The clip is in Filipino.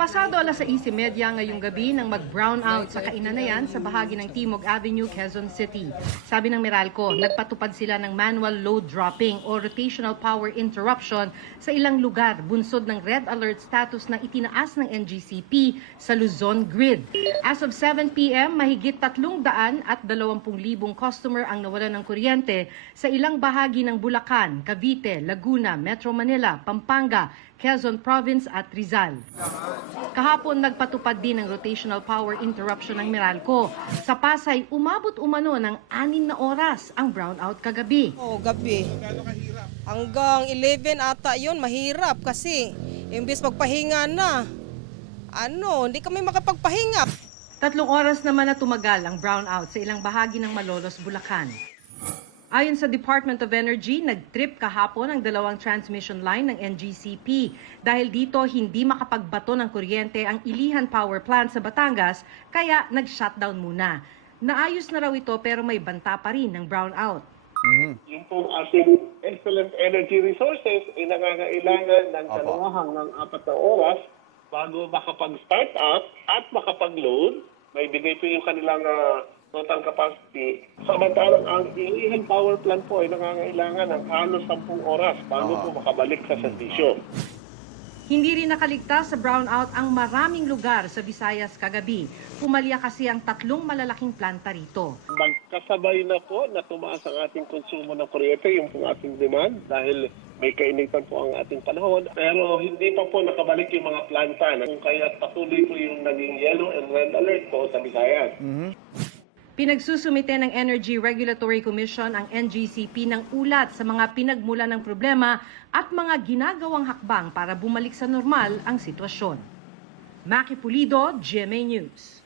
Pasado alas 6:30 ngayong gabi nang mag-brownout sa Kainanayan sa bahagi ng Timog Avenue, Quezon City. Sabi ng Meralco, nagpatupad sila ng manual load dropping o rotational power interruption sa ilang lugar bunsod ng red alert status na itinaas ng NGCP sa Luzon grid. As of 7 p.m., mahigit 320,000 customer ang nawalan ng kuryente sa ilang bahagi ng Bulacan, Cavite, Laguna, Metro Manila, Pampanga, Quezon Province at Rizal. Kahapon nagpatupad din ng rotational power interruption ng Meralco. Sa Pasay, umabot umano ng 6 na oras ang brownout kagabi. Gabi. Hanggang 11 ata yun, mahirap kasi imbis magpahinga na, hindi kami makapagpahinga. 3 oras naman na tumagal ang brownout sa ilang bahagi ng Malolos, Bulacan. Ayon sa Department of Energy, nag-trip kahapon ang 2 transmission line ng NGCP. Dahil dito, hindi makapagbato ng kuryente ang Ilihan Power Plant sa Batangas, kaya nag-shutdown muna. Naayos na raw ito pero may banta pa rin ng brownout. Yung pong ating excellent energy resources ay nangangailangan ng 2 hanggang 4 na oras bago makapag-start up at makapag-load. May bigay po yung kanilang total capacity. Samantalang ang Ilihan Power Plant po ay nangangailangan ng halos 10 oras bago po makabalik sa serbisyo. Hindi rin nakaligtas sa brownout ang maraming lugar sa Visayas kagabi. Pumalya kasi ang 3 malalaking planta rito. Magkasabay na po na tumaas ang ating konsumo ng kuryente, yung pong ating demand dahil may kainitan po ang ating panahon. Pero hindi pa po nakabalik yung mga planta kung kaya patuloy po yung naging yellow and red alert po sa Visayas. Pinagsusumite ng Energy Regulatory Commission ang NGCP ng ulat sa mga pinagmula ng problema at mga ginagawang hakbang para bumalik sa normal ang sitwasyon. Maki Pulido, GMA News.